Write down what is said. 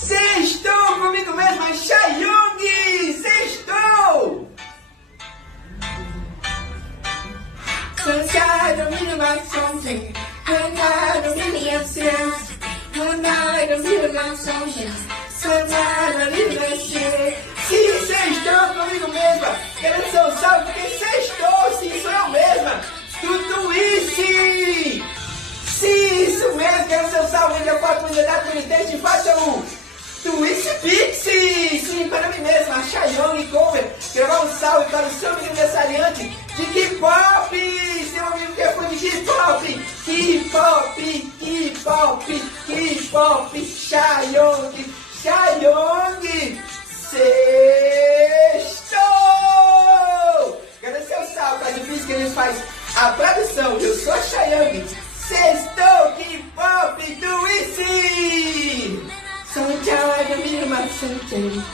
Sextou comigo mesma, Chayoung! Sextou! Sunshine, don't mean about something. Sunshine, don't mean about sense. Sunshine, don't mean about something. Sunshine, don't mean about sense. Sim, sextou comigo mesma. Querendo seu salve, porque sextou, sim, sou eu mesma. Tudo isso! Sim, isso mesmo, quero seu salve. Dia 4 de data de teste, faça o Twist Pixie! Sim, para mim mesma, a Chayoung Cover. Gravar um salve para o seu aniversariante de K-pop! Seu amigo que é fã de K-pop! K-pop, K-pop, K-pop, Chayoung, Chayoung! Sextou! Cadê seu salve? Tá difícil que a gente faz a tradução. Eu sou a Chayoung. Sextou, K-pop, Twist! Sunshine, I'm in my sunshine.